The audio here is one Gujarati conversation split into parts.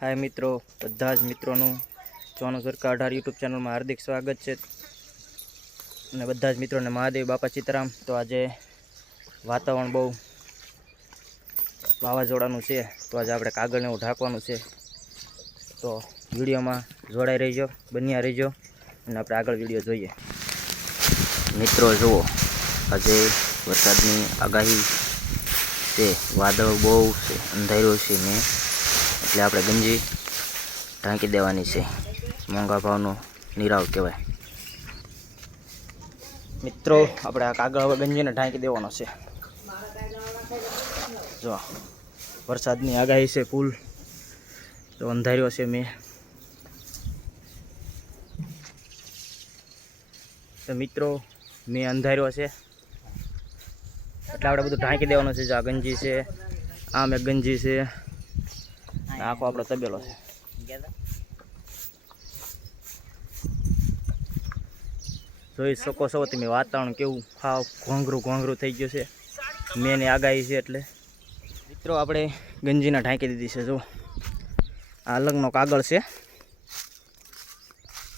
હાય મિત્રો, બધા જ મિત્રોનું ચોનો સરકાર અઢાર યુટ્યુબ ચેનલમાં હાર્દિક સ્વાગત છે. અને બધા જ મિત્રોને મહાદેવ, બાપા સીતારામ. તો આજે વાતાવરણ બહુ વાવાઝોડાનું છે. તો આજે આપણે કાગળને એવું ઢાંકવાનું છે. તો વિડીયોમાં જોડાઈ રહીજો, બન્યા રહીજો. અને આપણે આગળ વીડિયો જોઈએ. મિત્રો, જુઓ, આજે વરસાદની આગાહી છે. વાદળ બહુ છે અંધાર્યું છે મેં એટલે આપણે ગંજી ઢાંકી દેવાની છે. મોંઘા ભાવનો નિરાવ કહેવાય. મિત્રો, આપણે આ કાગળ હવે ગંજીને ઢાંકી દેવાનો છે. જો, વરસાદની આગાહી છે ફૂલ. તો અંધાર્યો છે મેં. તો મિત્રો, મેં અંધાર્યો છે. એટલે આપણે બધું ઢાંકી દેવાનું છે. જો આ ગંજી છે આ મેં ગંજી છે. આખો આપણો તબેલો. છે જોઈ શકો છો તમે વાતાવરણ કેવું? ખાવ ઘોંઘરું ઘોંઘરું થઈ ગયું છે. મેં એની આગાહી છે એટલે. મિત્રો આપણે ગંજીના ઢાંકી દીધી છે જો આ લગ્નનો કાગળ છે.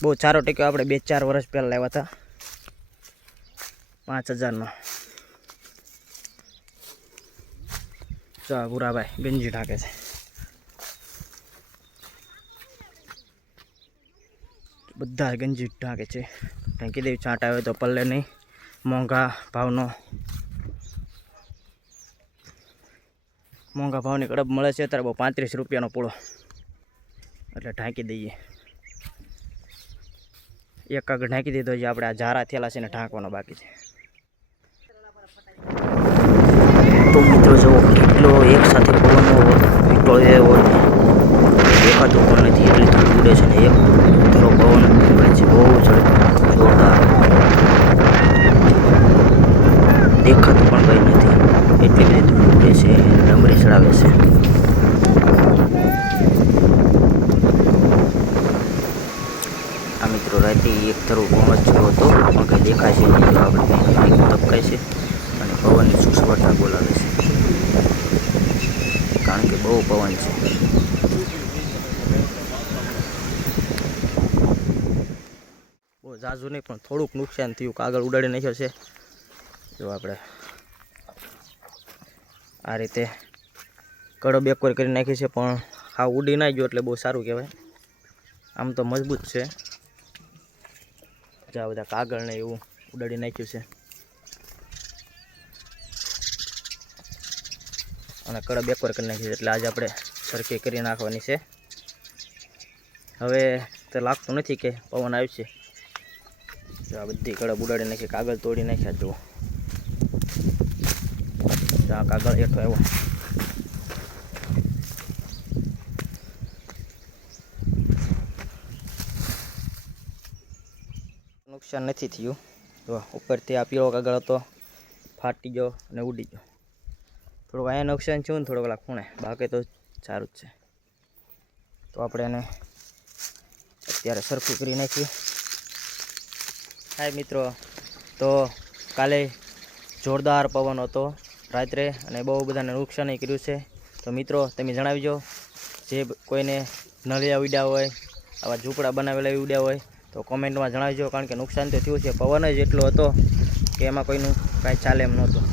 બહુ સારો ટેક્યો આપણે બે ચાર વર્ષ પહેલાં લાવ્યા હતા. પાંચ હજારનો. ચા ભૂરાભાઈ ગંજી ઢાંકે છે. બધા ગંજી ઢાંકે છે. ઢાંકી દેવી છાંટ આવે તો પલ્લે નહીં, મોંઘા ભાવનો. મોંઘા ભાવની કડબ મળે છે, અત્યારે બહુ પાંત્રીસ રૂપિયાનો પૂળો. એટલે ઢાંકી દઈએ. એક કાગ ઢાંકી દીધો છે, આપણે આ ઝારા થયેલા છે ને ઢાંકવાનો બાકી છે તો મિત્રો જુઓ કેટલો એક સાથે પવનનો વીટો એવો દેખાતું પણ નથી એટલી ધૂળ ઉડે છે ને એક ધરો પવન ફૂંકાય છે બહુ ઝડપ જોરદાર દેખાતું પણ કંઈ નથી. એટલી બધી ધૂળ ઉડે છે ડમરી ચડાવે છે. આ મિત્રો રાતે એક ધરો પહોંચ્યો હતો, પણ કંઈ દેખાય છે નહીં આપણે તપકાય છે અને પવનની સુસવાટા બોલાવે છે. કારણ કે બહુ પવન છે. બહુ નહીં, પણ થોડુંક નુકસાન થયું, કાગળ ઉડાડી નાખ્યો છે. જો આપણે આ રીતે કડો બેકવર કરી નાખી છે, પણ હા, ઉડી ના ગયો એટલે બહુ સારું કહેવાય. આમ તો મજબૂત છે. જા બધા કાગળ ને એવું ઉડાડી નાખ્યું છે. અને કડો બેકવર કરી નાખી છે, એટલે આજે આપણે સરખી કરી નાખવાની છે. હવે તો લાગતું નથી કે પવન આવશે. આ બધી કડબ ઉડાડી નાખી, કાગળ તોડી નાખ્યા, જુઓ. જો આ કાગળ હેઠો આવ્યો નુકસાન નથી થયું. જો, ઉપરથી આ પીળો કાગળ હતો, ફાટી ગયો અને ઉડી ગયો. થોડુંક અહીંયા નુકસાન થયું ને થોડોક ઓલા ખૂણે. બાકી તો સારું જ છે. તો આપણે એને અત્યારે સરખું કરી નાખીએ. હાય મિત્રો, તો કાલે જોરદાર પવન હતો. રાત્રે અને બહુ બધાને નુકસાન કર્યું છે. તો મિત્રો, તમે જણાવીજો, જે કોઈને નળિયા ઉડ્યા હોય, આવા ઝૂંપડા બનાવેલા ઉડ્યા હોય, તો કોમેન્ટમાં જણાવજો, કારણ કે નુકસાન તો થયું છે. પવન જ એટલો હતો કે એમાં કોઈનું કાંઈ ચાલે એમ નહોતું.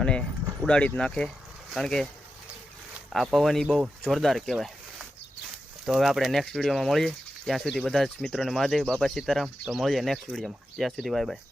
અને ઉડાડી જ નાખે, કારણ કે આ પવન એ બહુ જોરદાર કહેવાય. તો હવે આપણે નેક્સ્ટ વિડીયોમાં મળીએ. ત્યાં સુધી બધા જ મિત્રોને મહાદેવ, બાપા સીતારામ. તો મળીએ નેક્સ્ટ વિડીયોમાં ત્યાં સુધી બાય બાય